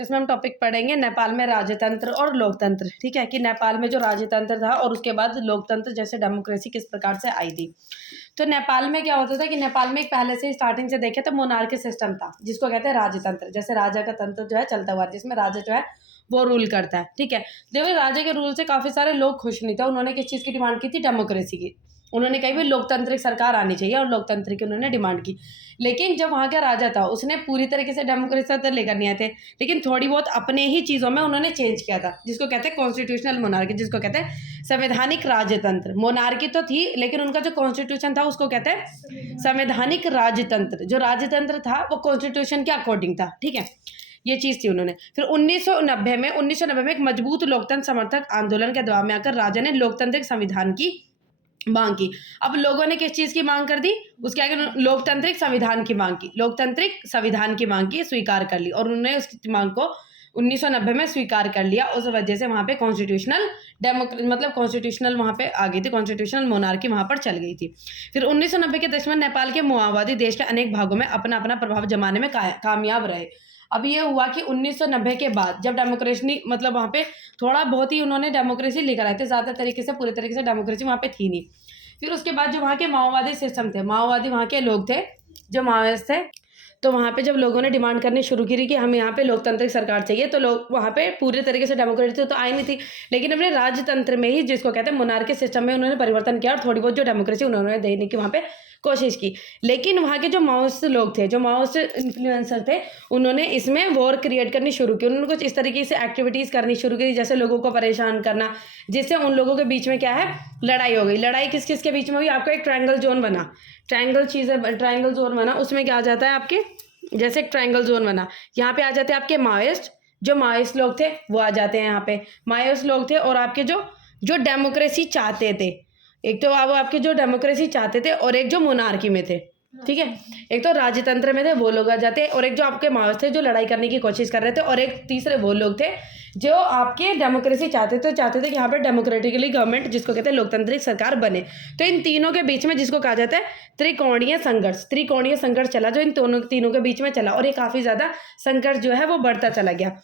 इसमें हम टॉपिक पढ़ेंगे नेपाल में राजतंत्र और लोकतंत्र। ठीक है, कि नेपाल में जो राजतंत्र था और उसके बाद लोकतंत्र जैसे डेमोक्रेसी किस प्रकार से आई थी। तो नेपाल में क्या होता था कि नेपाल में एक पहले से स्टार्टिंग से देखे तो मोनार्की सिस्टम था, जिसको कहते हैं राजतंत्र। जैसे राजा का तंत्र जो है चलता हुआ, जिसमें राजा जो है वो रूल करता है। ठीक है, देखो राजा के रूल से काफी सारे लोग खुश नहीं थे। उन्होंने किस चीज की डिमांड की थी? डेमोक्रेसी की। उन्होंने कही भी लोकतांत्रिक सरकार आनी चाहिए और लोकतंत्र की उन्होंने डिमांड की। लेकिन जब वहाँ का राजा था उसने पूरी तरीके से डेमोक्रेसी तो लेकर नहीं आए थे, लेकिन थोड़ी बहुत अपने ही चीज़ों में उन्होंने चेंज किया था, जिसको कहते हैं कॉन्स्टिट्यूशनल मोनार्की, जिसको कहते हैं संवैधानिक राजतंत्र। मोनार्की तो थी लेकिन उनका जो कॉन्स्टिट्यूशन था उसको कहते हैं संवैधानिक राजतंत्र। जो राजतंत्र था वो कॉन्स्टिट्यूशन के अकॉर्डिंग था। ठीक है, ये चीज़ थी उन्होंने। फिर 1990 में एक मजबूत लोकतंत्र समर्थक आंदोलन के दबाव में आकर राजा ने लोकतांत्रिक संविधान की मांग की। अब लोगों ने किस चीज की मांग कर दी? उसके आगे लोकतांत्रिक संविधान की मांग की। लोकतांत्रिक संविधान की मांग की, स्वीकार कर ली, और उन्होंने उस मांग को 1990 में स्वीकार कर लिया। उस वजह से वहां पे कॉन्स्टिट्यूशनल मतलब कॉन्स्टिट्यूशनल वहां पे आ गई थी, कॉन्स्टिट्यूशनल मोनार्की वहां पर चल गई थी। फिर 1990 के दशक में नेपाल के माओवादी देश के अनेक भागों में अपना अपना प्रभाव जमाने में कामयाब रहे। अब ये हुआ कि 1990 के बाद जब डेमोक्रेसी मतलब वहाँ पे थोड़ा बहुत ही उन्होंने डेमोक्रेसी लेकर आए थे, ज़्यादा तरीके से पूरे तरीके से डेमोक्रेसी वहाँ पे थी नहीं। फिर उसके बाद जो वहाँ के माओवादी सिस्टम थे, माओवादी वहाँ के लोग थे जो माओवादी थे, तो वहाँ पे जब लोगों ने डिमांड करनी शुरू की कि हमें यहाँ पे लोकतांत्रिक सरकार चाहिए, तो लोग वहाँ पे पूरे तरीके से डेमोक्रेसी तो आई नहीं थी, लेकिन अपने राजतंत्र में ही, जिसको कहते हैं मोनार्की सिस्टम में, उन्होंने परिवर्तन किया और थोड़ी बहुत जो डेमोक्रेसी उन्होंने देने की वहाँ पे कोशिश की। लेकिन वहाँ के जो माओइस्ट लोग थे, जो माओइस्ट इन्फ्लुएंसर थे, उन्होंने इसमें वॉर क्रिएट करनी शुरू की। उन्होंने कुछ इस तरीके से एक्टिविटीज़ करनी शुरू की, जैसे लोगों को परेशान करना, जिससे उन लोगों के बीच में क्या है, लड़ाई हो गई। लड़ाई किस किस के बीच में हुई? आपको एक ट्रायंगल जोन बना, ट्रायंगल जोन बना, उसमें क्या आ जाता है आपके, जैसे एक ट्रायंगल जोन बना, यहाँ पे आ जाते हैं आपके माओइस्ट। जो माओइस्ट लोग थे वो आ जाते हैं यहाँ पे, माओइस्ट लोग थे। और आपके जो जो डेमोक्रेसी चाहते थे, एक तो वो आपके जो डेमोक्रेसी चाहते थे और एक जो मोनार्की में थे। ठीक है, एक तो राजतंत्र में थे वो लोग आ जाते, और एक जो आपके माओइस्ट थे जो लड़ाई करने की कोशिश कर रहे थे, और एक तीसरे वो लोग थे जो आपके डेमोक्रेसी चाहते थे कि यहाँ पे डेमोक्रेटिकली गवर्नमेंट, जिसको कहते हैं लोकतांत्रिक सरकार बने। तो इन तीनों के बीच में, जिसको कहा जाता है त्रिकोणीय संघर्ष चला, जो इन तीनों के बीच में चला, और ये काफ़ी ज़्यादा संघर्ष जो है वो बढ़ता चला गया।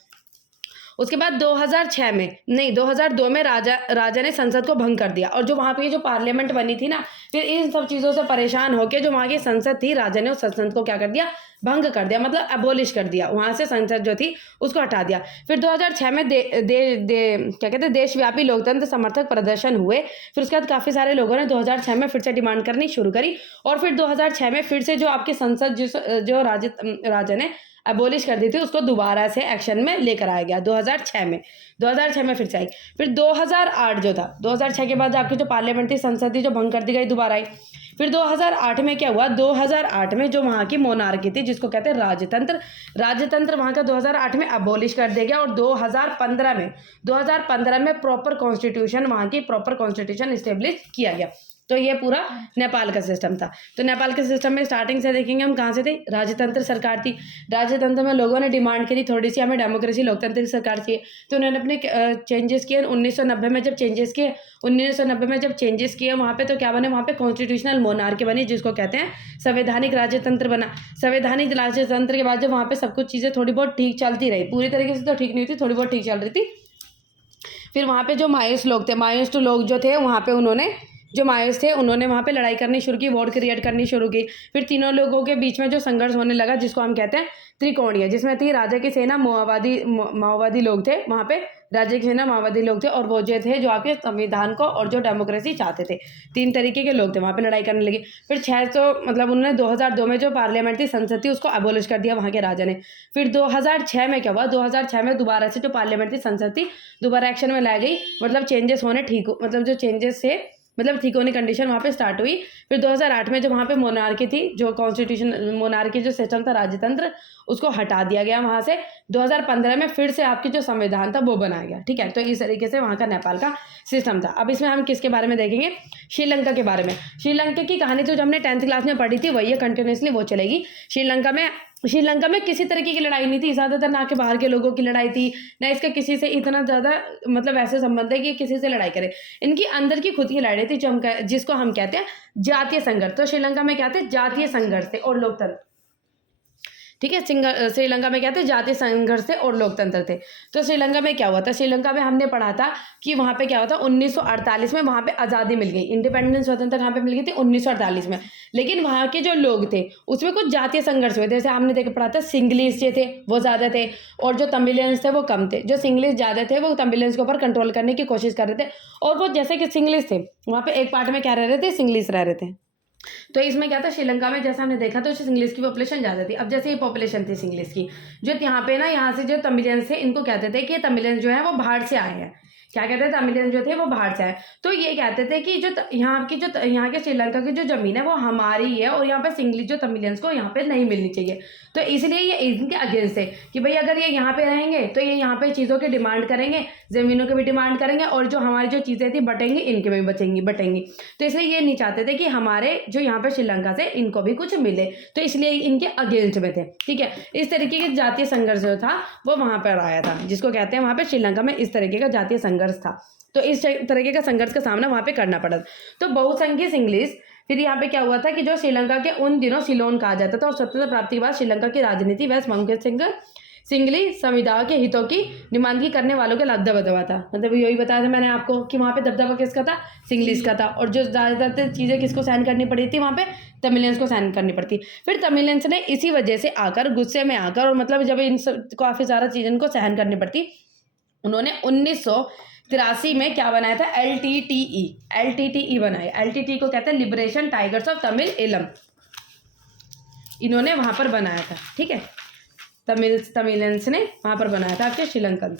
उसके बाद 2002 में राजा ने संसद को भंग कर दिया, और जो वहाँ पे जो पार्लियामेंट बनी थी ना, फिर इन सब चीज़ों से परेशान होकर जो वहाँ की संसद थी, राजा ने उस संसद को क्या कर दिया? भंग कर दिया, मतलब अबोलिश कर दिया। वहाँ से संसद जो थी उसको हटा दिया। फिर 2006 में क्या कहते हैं, देशव्यापी लोकतंत्र समर्थक प्रदर्शन हुए। फिर उसके बाद काफ़ी सारे लोगों ने 2006 में फिर से डिमांड करनी शुरू करी, और फिर 2006 में फिर से जो आपकी संसद जो राजा ने अबोलिश कर दी थी, उसको दोबारा से एक्शन में लेकर आया गया 2006 में फिर से आई। फिर 2008 जो था, 2006 के बाद आपकी जो पार्लियामेंट थी, संसद थी, जो भंग कर दी गई, दोबारा आई। फिर 2008 में क्या हुआ? 2008 में जो वहाँ की मोनार्की थी, जिसको कहते हैं राजतंत्र वहाँ का 2008 में अबोलिश कर दिया गया, और 2015 में प्रॉपर कॉन्स्टिट्यूशन, वहाँ की प्रॉपर कॉन्स्टिट्यूशन इस्टेब्लिश किया गया। तो ये पूरा नेपाल का सिस्टम था। तो नेपाल के सिस्टम में स्टार्टिंग से देखेंगे हम, कहाँ से थे? राजतंत्र सरकार थी। राजतंत्र में लोगों ने डिमांड करी थोड़ी सी, हमें डेमोक्रेसी लोकतांत्रिक सरकार चाहिए, तो उन्होंने अपने चेंजेस किए। 1990 में जब चेंजेस किए वहाँ पे, तो क्या बने? वहाँ पे कॉन्स्टिट्यूशनल मोनार्की बनी, जिसको कहते हैं संवैधानिक राजतंत्र बना। संवैधानिक राजतंत्र के बाद जब वहाँ पे सब कुछ चीज़ें थोड़ी बहुत ठीक चलती रही, पूरी तरीके से तो ठीक नहीं थी, थोड़ी बहुत ठीक चल रही थी। फिर वहाँ पे जो माओइस्ट लोग जो थे वहाँ पे, उन्होंने वहाँ पे लड़ाई करनी शुरू की, वॉर क्रिएट करनी शुरू की। फिर तीनों लोगों के बीच में जो संघर्ष होने लगा, जिसको हम कहते हैं त्रिकोणीय, जिसमें थी राजा की सेना, माओवादी लोग थे वहाँ पे, राजा की सेना, माओवादी लोग थे, और वो जो थे जो आपके संविधान को और जो डेमोक्रेसी चाहते थे। तीन तरीके के लोग थे, वहाँ पे लड़ाई करने लगी। फिर 600 मतलब उन्होंने 2002 में जो पार्लियामेंट थी, संसद थी, उसको अबोलिश कर दिया वहाँ के राजा ने। फिर 2006 में क्या हुआ? 2006 में दोबारा से जो पार्लियामेंट थी, संसद थी, दोबारा एक्शन में लाई गई, मतलब चेंजेस होने ठीक होने कंडीशन वहाँ पे स्टार्ट हुई। फिर 2008 में जो वहाँ पे मोनार्की थी, जो कॉन्स्टिट्यूशन मोनार्की जो सिस्टम था, राजतंत्र, उसको हटा दिया गया वहाँ से। 2015 में फिर से आपकी जो संविधान था वो बनाया गया। ठीक है, तो इस तरीके से वहाँ का नेपाल का सिस्टम था। अब इसमें हम किसके बारे में देखेंगे? श्रीलंका के बारे में। श्रीलंका की कहानी तो जो हमने 10th क्लास में पढ़ी थी वही है, कंटिन्यूसली वो चलेगी। श्रीलंका में किसी तरीके की लड़ाई नहीं थी, ज़्यादातर ना के बाहर के लोगों की लड़ाई थी, ना इसका किसी से इतना ज़्यादा मतलब ऐसे संबंध है कि किसी से लड़ाई करे। इनकी अंदर की खुद की लड़ाई थी, जिसको हम कहते हैं जातीय संघर्ष। तो श्रीलंका में क्या थे? जातीय संघर्ष थे और लोकतंत्र। ठीक है। श्रीलंका में क्या थे, जातीय संघर्ष थे और लोकतंत्र थे। तो श्रीलंका में क्या हुआ था, श्रीलंका में हमने पढ़ा था कि वहाँ पे क्या हुआ था, 1948 में वहाँ पे आज़ादी मिल गई, इंडिपेंडेंस स्वतंत्रता कहाँ पे मिल गई थी, 1948 में। लेकिन वहाँ के जो लोग थे उसमें कुछ जातीय संघर्ष हुए थे, जैसे हमने देख पढ़ा था सिंगलिश जो थे वो ज़्यादा थे और जो तमिलियंस थे वो कम थे। जो सिंगलिश ज़्यादा थे वो तमिलियंस के ऊपर कंट्रोल करने की कोशिश कर रहे थे, और वो जैसे कि सिंगलिश थे वहाँ पे एक पार्ट में क्या रह रहे थे, सिंगलिश रह रहे थे। तो इसमें क्या था, श्रीलंका में जैसा हमने देखा तो सिंगलिश की पॉपुलेशन ज़्यादा थी। अब जैसे ये पॉपुलेशन थी सिंगलिश की, जो यहाँ पे ना, यहाँ से जो तमिलियंस थे इनको कहते थे कि तमिलियंस जो है वो बाहर से आए हैं। क्या कहते हैं, तमिलियंस जो थे वो बाहर से आए। तो ये कहते थे कि यहाँ के श्रीलंका की जो जमीन है वो हमारी है, और यहाँ पे सिंगलिश जो तमिलियंस को यहाँ पे नहीं मिलनी चाहिए। तो इसलिए ये इनके अगेंस्ट है कि भाई अगर ये यहाँ पे रहेंगे तो ये यहाँ पे चीज़ों की डिमांड करेंगे, ज़मीनों की भी डिमांड करेंगे, और जो हमारी जो चीज़ें थी बटेंगी, इनके में भी बटेंगी। तो इसलिए ये नहीं चाहते थे कि हमारे जो यहाँ पे श्रीलंका से इनको भी कुछ मिले, तो इसलिए इनके अगेंस्ट में थे। ठीक है, इस तरीके के जातीय संघर्ष जो था वो वहाँ पर आया था, जिसको कहते हैं वहाँ पे श्रीलंका में इस तरीके का जातीय संघर्ष था। तो इस तरीके का संघर्ष का सामना वहाँ पे करना पड़ा। तो बहुसंख्यक सिंगलिश, फिर यहाँ पे क्या हुआ था कि जो श्रीलंका के उन दिनों सिलोन कहा जाता था, और स्वतंत्रता प्राप्ति के बाद श्रीलंका की राजनीति वह सिंगली समुदाय के हितों की नुमाइंदगी करने वालों के दबदबा था। मतलब यही बताया था मैंने आपको कि वहाँ पे दबदबा किसका था, सिंगलिश का था, और जो ज़्यादातर चीज़ें किसको सहन करनी पड़ी थी वहाँ पे, तमिलियंस को सहन करनी पड़ती। फिर तमिलियंस ने इसी वजह से आकर, गुस्से में आकर, और मतलब जब इन सब काफ़ी ज़्यादा चीज़ों को सहन करनी पड़ती, उन्होंने 1983 में क्या बनाया था, LTTE बनाया। LTTE को कहते हैं लिबरेशन टाइगर्स ऑफ तमिल इलम, इन्होंने वहाँ पर बनाया था। ठीक है, तमिलियंस ने वहाँ पर बनाया था, आपके श्रीलंकन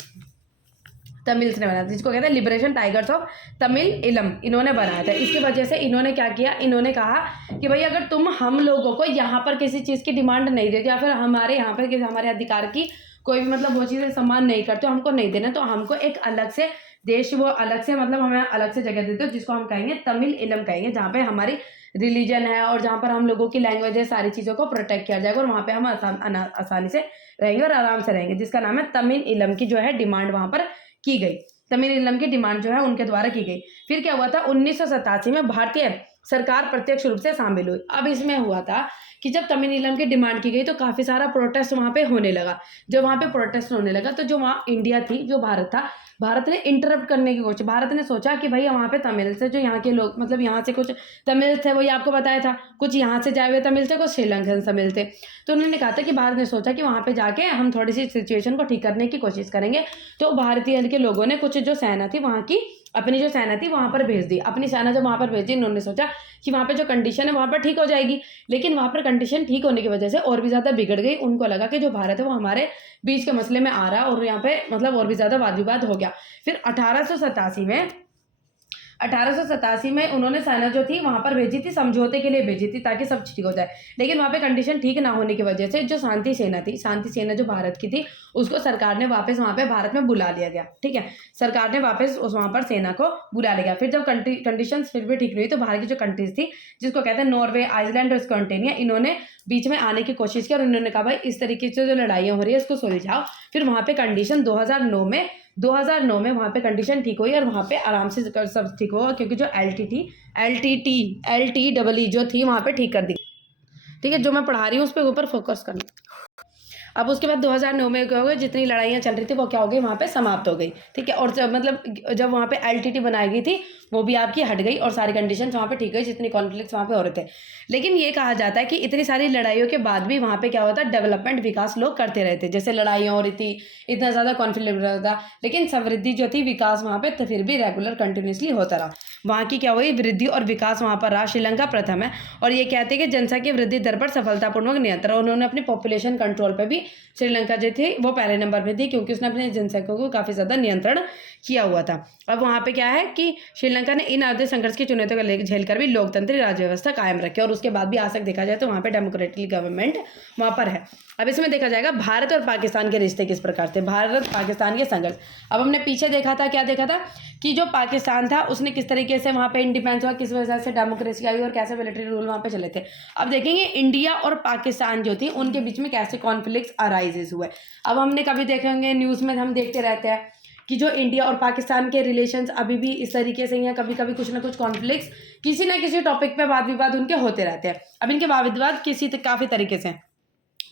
तमिल्स ने बनाया था, जिसको कहते हैं लिबरेशन टाइगर्स ऑफ तमिल इलम, इन्होंने बनाया था। इसकी वजह से इन्होंने क्या किया, इन्होंने कहा कि भाई अगर तुम हम लोगों को यहाँ पर किसी चीज़ की डिमांड नहीं देते, या फिर हमारे यहाँ पर हमारे अधिकार की कोई भी मतलब वो चीज़ें सम्मान नहीं करते, हमको नहीं देना, तो हमको एक अलग से देश, वो अलग से मतलब हमें अलग से जगह देते हो, जिसको हम कहेंगे तमिल इलम कहेंगे, जहाँ पे हमारी रिलीजन है और जहाँ पर हम लोगों की लैंग्वेज है, सारी चीज़ों को प्रोटेक्ट किया जाएगा, और वहाँ पे हम आसानी से रहेंगे और आराम से रहेंगे, जिसका नाम है तमिल इलम की जो है डिमांड वहाँ पर की गई। तमिल इलम की डिमांड जो है उनके द्वारा की गई। फिर क्या हुआ था, 1987 में भारतीय सरकार प्रत्यक्ष रूप से शामिल हुई। अब इसमें हुआ था कि जब तमिल इलम की डिमांड की गई तो काफ़ी सारा प्रोटेस्ट वहाँ पे होने लगा। जब वहाँ पे प्रोटेस्ट होने लगा तो जो वहाँ इंडिया थी, जो भारत था, भारत ने इंटरप्ट करने की कोशिश, भारत ने सोचा कि भाई वहाँ पे तमिल से जो यहाँ के लोग, मतलब यहाँ से कुछ तमिल थे, वही आपको बताया था, कुछ यहाँ से जाए हुए तमिल थे, कुछ श्रीलंकन तमिल थे। तो उन्होंने कहा था कि भारत ने सोचा कि वहाँ पे जाके हम थोड़ी सी सिचुएशन को ठीक करने की कोशिश करेंगे। तो भारतीय के लोगों ने कुछ जो सेना थी वहाँ की, अपनी जो सेना थी वहाँ पर भेज दी। अपनी सेना जब वहाँ पर भेजी, इन्होंने सोचा कि वहाँ पे जो कंडीशन है वहाँ पर ठीक हो जाएगी, लेकिन वहाँ पर कंडीशन ठीक होने की वजह से और भी ज़्यादा बिगड़ गई। उनको लगा कि जो भारत है वो हमारे बीच के मसले में आ रहा है, और यहाँ पे मतलब और भी ज़्यादा वाद विवाद हो गया। फिर 1887 में उन्होंने सेना जो थी वहाँ पर भेजी थी, समझौते के लिए भेजी थी ताकि सब ठीक हो जाए। लेकिन वहाँ पे कंडीशन ठीक ना होने की वजह से जो शांति सेना थी, शांति सेना जो भारत की थी, उसको सरकार ने वापस वहाँ पे भारत में बुला लिया गया। ठीक है, सरकार ने वापस उस वहाँ पर सेना को बुला लिया गया। फिर जब कंडीशन फिर भी ठीक नहीं हुई तो बाहर की जो कंट्रीज थी, जिसको कहते हैं नॉर्वे, आइसलैंड और स्कॉटलैंड, इन्होंने बीच में आने की कोशिश की, और इन्होंने कहा भाई इस तरीके से जो लड़ाइयाँ हो रही है इसको सुलझाओ। फिर वहाँ पे कंडीशन 2009 में वहाँ पे कंडीशन ठीक हुई, और वहाँ पे आराम से सब ठीक हुआ, क्योंकि जो LTTE जो थी वहाँ पे ठीक कर दी। ठीक है, जो मैं पढ़ा रही हूँ उस पर ऊपर फोकस करना। अब उसके बाद 2009 में क्या हो गया, जितनी लड़ाइयाँ चल रही थी वो क्या हो गई, वहाँ पे समाप्त हो गई। ठीक है, और जब वहाँ पे LTT बनाई गई थी वो भी आपकी हट गई, और सारी कंडीशंस वहाँ पे ठीक गई, जितनी कॉन्फ्लिक्ट्स वहाँ पे हो रहे थे। लेकिन ये कहा जाता है कि इतनी सारी लड़ाइयों के बाद भी वहाँ पे क्या होता है, डेवलपमेंट, विकास लोग करते रहते। जैसे लड़ाइयाँ हो रही थी, इतना ज़्यादा कॉन्फ्लिक्ट हो रहा था, लेकिन समृद्धि जो थी, विकास वहाँ पे फिर भी रेगुलर कंटिन्यूसली होता रहा। वहाँ की क्या हुई, वृद्धि और विकास वहाँ पर रहा। श्रीलंका प्रथम है, और ये कहते हैं कि जनसंख्या वृद्धि दर पर सफलतापूर्वक नियंत्रण, उन्होंने अपनी पॉपुलेशन कंट्रोल पर भी श्रीलंका जो थी वो पहले नंबर पे थी, क्योंकि उसने अपने जनसंख्या को काफ़ी ज़्यादा नियंत्रण किया हुआ था। अब वहाँ पे क्या है कि श्रीलंका ने इन आर्थिक संघर्ष की चुनौतियों को झेलकर भी लोकतंत्री राज्य व्यवस्था कायम रखी, और उसके बाद भी आज तक देखा जाए तो वहाँ पे डेमोक्रेटिक गवर्नमेंट वहाँ पर है। अब इसमें देखा जाएगा भारत और पाकिस्तान के रिश्ते किस प्रकार थे, भारत पाकिस्तान के संघर्ष। अब हमने पीछे देखा था, क्या देखा था कि जो पाकिस्तान था उसने किस तरीके से वहाँ पे इंडिपेंडेंस हुआ, किस वजह से डेमोक्रेसी आई और कैसे मिलिट्री रूल वहाँ पे चले थे। अब देखेंगे इंडिया और पाकिस्तान जो थी उनके बीच में कैसे कॉन्फ्लिक्ट्स अराइजेस हुए। अब हमने कभी देखेंगे, न्यूज़ में हम देखते रहते हैं कि जो इंडिया और पाकिस्तान के रिलेशंस अभी भी इस तरीके से ही हैं, कभी कभी कुछ ना कुछ कॉन्फ्लिक्ट्स किसी ना किसी टॉपिक पे वाद विवाद उनके होते रहते हैं। अब इनके वाद विवाद काफ़ी तरीके से हैं।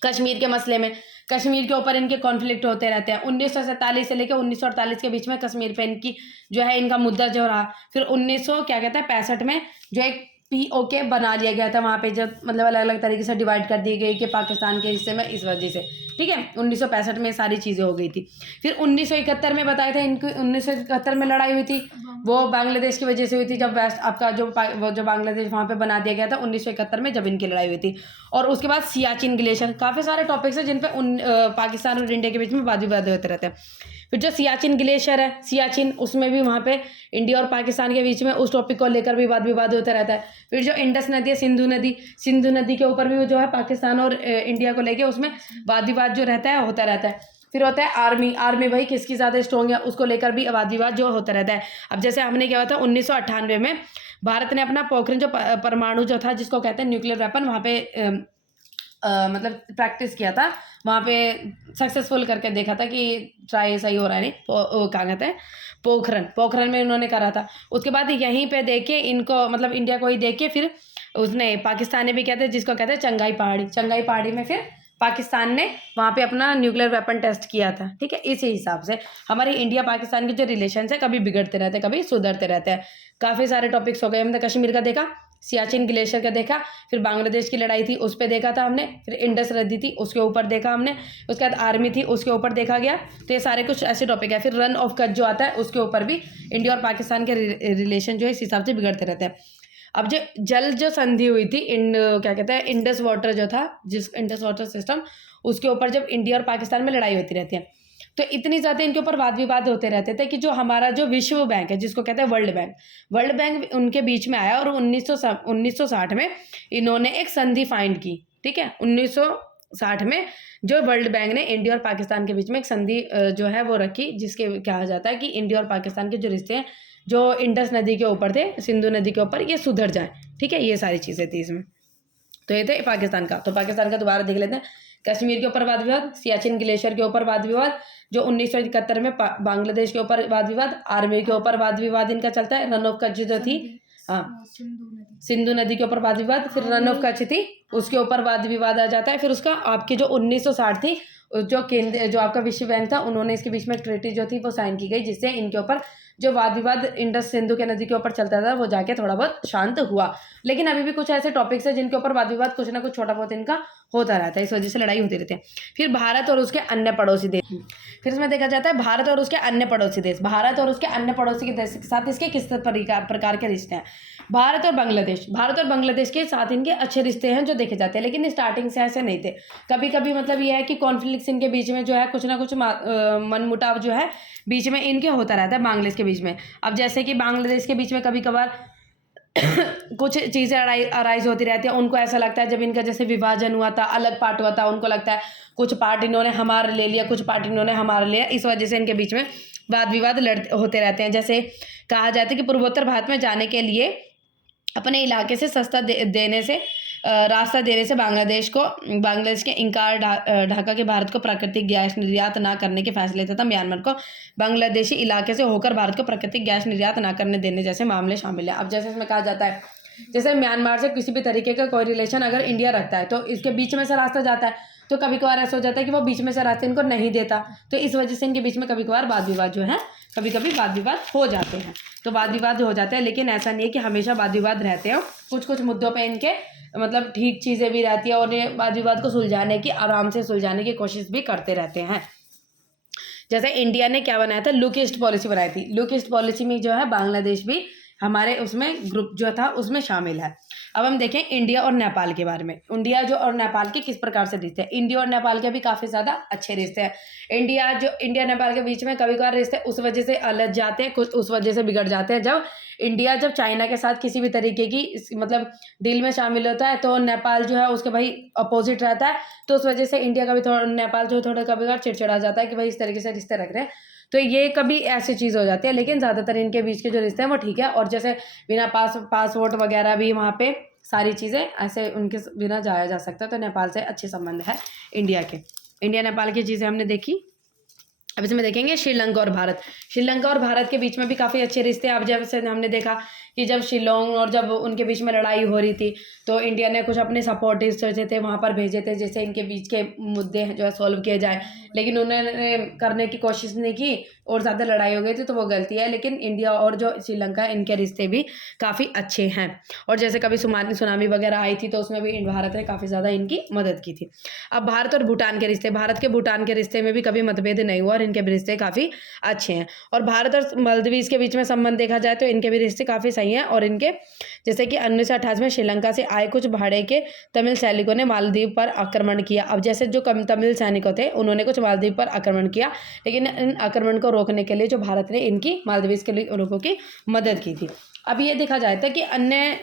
कश्मीर के मसले में, कश्मीर के ऊपर इनके कॉन्फ्लिक्ट होते रहते हैं। 1947 से लेकर 1948 के बीच में कश्मीर पे इनकी जो है इनका मुद्दा जो रहा। फिर 1965 में जो एक POK बना लिया गया था वहाँ पे, जब मतलब अलग अलग तरीके से डिवाइड कर दी गई कि पाकिस्तान के हिस्से में इस वजह से, ठीक है। 1965 में सारी चीज़ें हो गई थी। फिर 1971 में बताया था इनको, 1971 में लड़ाई हुई थी, वो बांग्लादेश की वजह से हुई थी, जब वेस्ट आपका वो जो बांग्लादेश वहाँ पे बना दिया गया था 1971 में, जब इनकी लड़ाई हुई थी। और उसके बाद सियाचिन ग्लेशियर, काफ़ी सारे टॉपिक्स हैं जिन पे पाकिस्तान और इंडिया के बीच में वाद विवाद होते रहते हैं। फिर जो सियाचिन ग्लेशियर है, सियाचिन, उसमें भी वहाँ पे इंडिया और पाकिस्तान के बीच में उस टॉपिक को लेकर भी वाद विवाद होता रहता है। फिर जो इंडस नदी है, सिंधु नदी के ऊपर भी जो है पाकिस्तान और इंडिया को लेके उसमें वाद विवाद जो रहता है होता रहता है। फिर होता है आर्मी भाई किसकी ज़्यादा स्ट्रॉन्ग है, उसको लेकर भी वाद विवाद जो होता रहता है। अब जैसे हमने क्या हुआ था 1998 में भारत ने अपना पोखरण जो परमाणु जो था, जिसको कहते हैं न्यूक्लियर वेपन, वहाँ पे मतलब प्रैक्टिस किया था, वहाँ पे सक्सेसफुल करके देखा था कि ट्राई सही हो रहा है नहीं, क्या कहते हैं, पोखरण में उन्होंने करा था। उसके बाद यहीं पे देख के इनको, मतलब इंडिया को ही देख के फिर उसने पाकिस्तान ने भी कहते हैं, जिसको कहते हैं चंगाई पहाड़ी में फिर पाकिस्तान ने वहाँ पे अपना न्यूक्लियर वेपन टेस्ट किया था, ठीक है। इसी हिसाब से हमारे इंडिया पाकिस्तान के जो रिलेशन है कभी बिगड़ते रहते हैं, कभी सुधरते रहते हैं। काफ़ी सारे टॉपिक्स हो गए, हमने कश्मीर का देखा, सियाचिन ग्लेशियर का देखा, फिर बांग्लादेश की लड़ाई थी उस पर देखा था हमने, फिर इंडस नदी थी उसके ऊपर देखा हमने, उसके बाद आर्मी थी उसके ऊपर देखा गया। तो ये सारे कुछ ऐसे टॉपिक है। फिर रन ऑफ कच्छ जो आता है उसके ऊपर भी इंडिया और पाकिस्तान के रिलेशन जो है इस हिसाब से बिगड़ते रहते हैं। अब जो संधि हुई थी क्या कहते हैं, इंडस वाटर जो था, जिस इंडस वाटर सिस्टम, उसके ऊपर जब इंडिया और पाकिस्तान में लड़ाई होती रहती है, तो इतनी ज़्यादा इनके ऊपर वाद विवाद होते रहते थे कि जो हमारा जो विश्व बैंक है, जिसको कहते हैं वर्ल्ड बैंक उनके बीच में आया और 1960 में इन्होंने एक संधि फाइंड की, ठीक है। 1960 में जो वर्ल्ड बैंक ने इंडिया और पाकिस्तान के बीच में एक संधि जो है वो रखी, जिसके कहा जाता है कि इंडिया और पाकिस्तान के जो रिश्ते हैं जो इंडस नदी के ऊपर थे, सिंधु नदी के ऊपर, ये सुधर जाए, ठीक है। ये सारी चीज़ें थी इसमें। तो ये थे पाकिस्तान का। तो पाकिस्तान का दोबारा देख लेते हैं। कश्मीर के ऊपर वाद विवाद, सियाचिन ग्लेशियर के ऊपर वाद विवाद, जो 1971 में बांग्लादेश के ऊपर वाद विवाद, आर्मी के ऊपर वाद विवाद इनका चलता है। रन ऑफ कच्छ जो थी, हाँ, सिंधु नदी के ऊपर वाद विवाद, फिर रन ऑफ कच्छ थी उसके ऊपर वाद विवाद आ जाता है। फिर उसका आपकी जो 1960 थी, जो आपका विश्व बैंक था, उन्होंने इसके बीच में ट्रीटी जो थी वो साइन की गई, जिससे इनके ऊपर जो वाद विवाद इंडस सिंधु के नदी के ऊपर चलता था वो जाके थोड़ा बहुत शांत हुआ। लेकिन अभी भी कुछ ऐसे टॉपिक्स हैं जिनके ऊपर वाद विवाद कुछ ना कुछ छोटा बहुत इनका होता रहता है, इस वजह से लड़ाई होती रहती है। फिर भारत और उसके अन्य पड़ोसी देश, फिर इसमें देखा जाता है भारत और उसके अन्य पड़ोसी देश। भारत और उसके अन्य पड़ोसी के देश के साथ इसके किस प्रकार के रिश्ते हैं। भारत और बांग्लादेश के साथ इनके अच्छे रिश्ते हैं जो देखे जाते हैं, लेकिन स्टार्टिंग से ऐसे नहीं थे। कभी कभी मतलब ये है कि कॉन्फ्लिक्ट्स इनके बीच में जो है कुछ ना कुछ मनमुटाव जो है बीच में इनके होता रहता है बांग्लादेश के बीच में। अब जैसे कि बांग्लादेश के बीच में कभी कभार कुछ चीज़ें अराइज होती रहती है। उनको ऐसा लगता है, जब इनका जैसे विभाजन हुआ था, अलग पार्ट हुआ था, उनको लगता है कुछ पार्ट इन्होंने हमारा ले लिया, कुछ पार्ट इन्होंने हमारा लिया। इस वजह से इनके बीच में वाद विवाद होते रहते हैं। जैसे कहा जाता है कि पूर्वोत्तर भारत में जाने के लिए अपने इलाके से सस्ता रास्ता देने से बांग्लादेश के इंकार ढाका के भारत को प्राकृतिक गैस निर्यात ना करने के फैसले तथा म्यांमार को बांग्लादेशी इलाके से होकर भारत को प्राकृतिक गैस निर्यात ना करने देने जैसे मामले शामिल है। अब जैसे इसमें कहा जाता है, जैसे म्यांमार से किसी भी तरीके का कोई रिलेशन अगर इंडिया रखता है तो इसके बीच में से रास्ता जाता है, तो कभी कभार ऐसा हो जाता है कि वो बीच में से रास्ते इनको नहीं देता, तो इस वजह से इनके बीच में कभी कभार वाद विवाद जो है कभी वाद विवाद हो जाते हैं। तो वाद विवाद हो जाते हैं, लेकिन ऐसा नहीं है कि हमेशा वाद विवाद रहते हो। कुछ मुद्दों पे इनके मतलब ठीक चीज़ें भी रहती है और ये वाद विवाद को सुलझाने की, आराम से सुलझाने की कोशिश भी करते रहते हैं। जैसे इंडिया ने क्या बनाया था, लुक ईस्ट पॉलिसी बनाई थी। लुक ईस्ट पॉलिसी में जो है बांग्लादेश भी हमारे उसमें ग्रुप जो था उसमें शामिल है। अब हम देखें इंडिया और नेपाल के बारे में। इंडिया जो और नेपाल के किस प्रकार से रिश्ते हैं। इंडिया और नेपाल के भी काफ़ी ज़्यादा अच्छे रिश्ते हैं। इंडिया नेपाल के बीच में कभी कभार रिश्ते उस वजह से अलझ जाते हैं, कुछ उस वजह से बिगड़ जाते हैं। जब चाइना के साथ किसी भी तरीके की मतलब डील में शामिल होता है तो नेपाल जो है उसके भाई अपोजिट रहता है, तो उस वजह से इंडिया का भी नेपाल जो थोड़ा कभी कभार चिड़चिड़ा जाता है कि भाई इस तरीके से रिश्ते रख रहे हैं, तो ये कभी ऐसी चीज़ हो जाती है। लेकिन ज़्यादातर इनके बीच के जो रिश्ते हैं वो ठीक है। और जैसे बिना पासपोर्ट वगैरह भी वहाँ पे सारी चीज़ें ऐसे उनके बिना जाया जा सकता है, तो नेपाल से अच्छे संबंध है इंडिया नेपाल की चीज़ें हमने देखी। अब इसमें देखेंगे श्रीलंका और भारत के बीच में भी काफ़ी अच्छे रिश्ते हैं। अब जैसे हमने देखा कि जब शिलोंग और जब उनके बीच में लड़ाई हो रही थी तो इंडिया ने कुछ अपने सपोर्टिव्स जो थे वहाँ पर भेजे थे, जैसे इनके बीच के मुद्दे जो है सॉल्व किए जाए, लेकिन उन्होंने करने की कोशिश नहीं की और ज़्यादा लड़ाई हो गई थी, तो वो गलती है। लेकिन इंडिया और जो श्रीलंका इनके रिश्ते भी काफ़ी अच्छे हैं, और जैसे कभी सुनामी वगैरह आई थी तो उसमें भी भारत ने काफ़ी ज़्यादा इनकी मदद की थी। अब भारत और भूटान के रिश्ते, भारत के भूटान के रिश्ते में भी कभी मतभेद नहीं हुआ और इनके भी रिश्ते काफ़ी अच्छे हैं। और भारत और मालदीव के बीच में संबंध देखा जाए तो इनके भी रिश्ते काफ़ी सही हैं। और इनके जैसे कि 1928 में श्रीलंका से आए कुछ भाड़े के तमिल सैनिकों ने मालदीव पर आक्रमण किया। अब जैसे जो तमिल सैनिकों थे उन्होंने कुछ मालदीव पर आक्रमण किया, लेकिन इन आक्रमण को रोकने के लिए जो भारत ने इनकी मालदीव के लोगों की मदद की थी। अब ये देखा जाए था कि अन्य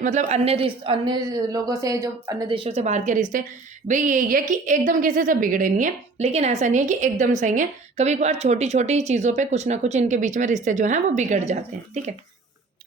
लोगों से, जो अन्य देशों से बाहर के रिश्ते भाई यही है कि एकदम किसी से बिगड़े नहीं है, लेकिन ऐसा नहीं है कि एकदम सही है। कभी कभार छोटी छोटी चीज़ों पे कुछ ना कुछ इनके बीच में रिश्ते जो हैं वो बिगड़ जाते हैं, ठीक है।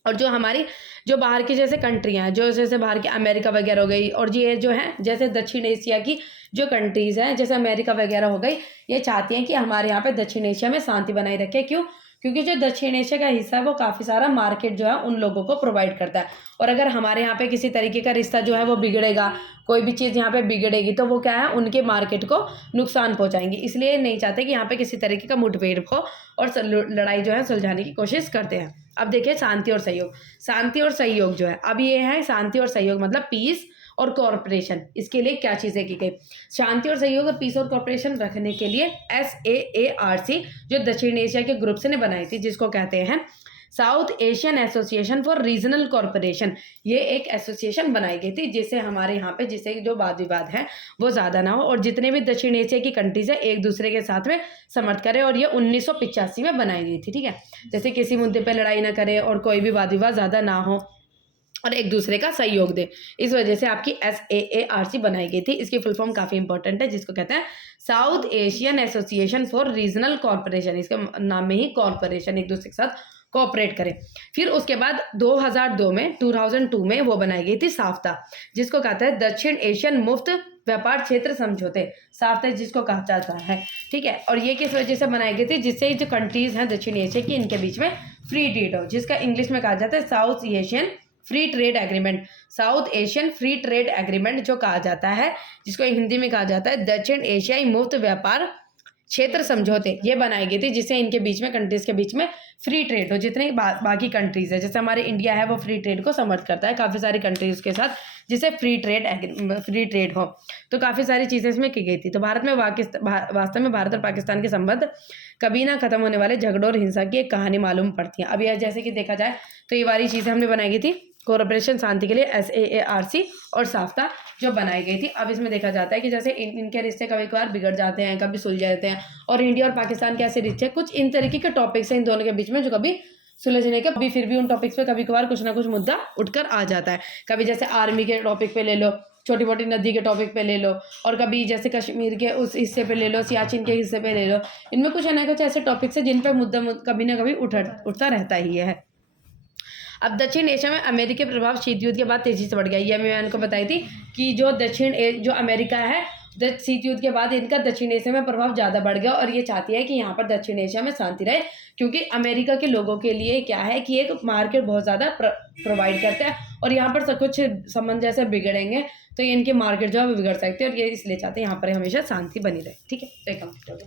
और जो बाहर की जैसे कंट्रियाँ हैं, जो जैसे बाहर की अमेरिका वगैरह हो गई, और ये जो है जैसे दक्षिण एशिया की जो कंट्रीज़ हैं जैसे अमेरिका वगैरह हो गई, ये चाहती हैं कि हमारे यहाँ पे दक्षिण एशिया में शांति बनाई रखे। क्यों? क्योंकि जो दक्षिण एशिया का हिस्सा है वो काफ़ी सारा मार्केट जो है उन लोगों को प्रोवाइड करता है, और अगर हमारे यहाँ पे किसी तरीके का रिश्ता जो है वो बिगड़ेगा, कोई भी चीज़ यहाँ पे बिगड़ेगी, तो वो क्या है, उनके मार्केट को नुकसान पहुँचाएंगी। इसलिए नहीं चाहते कि यहाँ पे किसी तरीके का मुठभेड़ हो, और लड़ाई जो है सुलझाने की कोशिश करते हैं। अब देखिए शांति और सहयोग जो है, अब ये है शांति और सहयोग मतलब पीस और कॉर्पोरेशन। इसके लिए क्या चीज़ें की गई? शांति और सहयोग और पीस और कॉर्पोरेशन रखने के लिए SAARC जो दक्षिण एशिया के ग्रुप्स ने बनाई थी, जिसको कहते हैं south Asian association for regional corporation. ये एक एसोसिएशन बनाई गई थी जिससे हमारे यहाँ पे जिससे जो वाद विवाद है वो ज़्यादा ना हो, और जितने भी दक्षिण एशिया की कंट्रीज है एक दूसरे के साथ में समर्थ करें। और ये 1985 में बनाई गई थी, ठीक है। जैसे किसी मुद्दे पर लड़ाई ना करे और कोई भी वाद विवाद ज़्यादा ना हो और एक दूसरे का सहयोग दे, इस वजह से आपकी SAARC बनाई गई थी। इसकी फुल फॉर्म काफ़ी इंपॉर्टेंट है, जिसको कहते हैं south Asian association for regional corporation. इसके नाम में ही कॉर्पोरेशन, एक दूसरे के साथ कोऑपरेट करें। फिर उसके बाद 2002 में वो बनाई गई थी साफ्ता, जिसको कहता है दक्षिण एशियन मुफ्त व्यापार क्षेत्र समझौते, साफ्ता जिसको कहा जाता है, ठीक है। और ये किस वजह से बनाई गई थी? जिससे जो कंट्रीज हैं दक्षिण एशिया की, इनके बीच में फ्री ट्रेड हो, जिसका इंग्लिश में कहा जाता है south Asian free trade agreement. South Asian free trade agreement जो कहा जाता है, जिसको हिंदी में कहा जाता है दक्षिण एशियाई मुफ्त व्यापार क्षेत्र समझौते, ये बनाई गई थी जिससे इनके बीच में कंट्रीज के बीच में फ्री ट्रेड हो। जितने बाकी कंट्रीज है, जैसे हमारे इंडिया है वो फ्री ट्रेड को समर्थ करता है काफ़ी सारी कंट्रीज के साथ, जिससे फ्री ट्रेड हो, तो काफ़ी सारी चीज़ें इसमें की गई थी। तो भारत में वास्तव में भारत और पाकिस्तान के संबंध कभी ना खत्म होने वाले झगड़ों और हिंसा की एक कहानी मालूम पड़ती है। अब यह जैसे कि देखा जाए तो ये वाली चीज़ें हमने बनाई गई थी कोऑपरेशन शांति के लिए SAARC और साफ्ता जो बनाई गई थी। अब इसमें देखा जाता है कि जैसे इनके रिश्ते कभी कभार बिगड़ जाते हैं, कभी सुलझ जाते हैं, और इंडिया और पाकिस्तान के ऐसे रिश्ते कुछ इन तरीके के टॉपिक्स हैं इन दोनों के बीच में जो कभी सुलझने के भी, फिर भी उन टॉपिक्स पे कभी कभार कुछ ना कुछ मुद्दा उठकर आ जाता है। कभी जैसे आर्मी के टॉपिक पे ले लो, छोटी मोटी नदी के टॉपिक पे ले लो, और कभी जैसे कश्मीर के उस हिस्से पे ले लो, सियाचिन के हिस्से पे ले लो। इनमें कुछ ना कुछ ऐसे टॉपिक्स हैं जिन पर मुद्दा कभी ना कभी उठता रहता ही है। अब दक्षिण एशिया में अमेरिकी प्रभाव शीत युद्ध के बाद तेजी से बढ़ गया। ये मैं उनको बताई थी कि जो अमेरिका है, शीत युद्ध के बाद इनका दक्षिण एशिया में प्रभाव ज़्यादा बढ़ गया, और ये चाहती है कि यहाँ पर दक्षिण एशिया में शांति रहे, क्योंकि अमेरिका के लोगों के लिए क्या है कि एक मार्केट बहुत ज़्यादा प्रोवाइड करता है, और यहाँ पर सब कुछ संबंध जैसे बिगड़ेंगे तो इनकी मार्केट जो है वो बिगड़ सकती है, और ये इसलिए चाहते हैं यहाँ पर हमेशा शांति बनी रहे, ठीक है। तो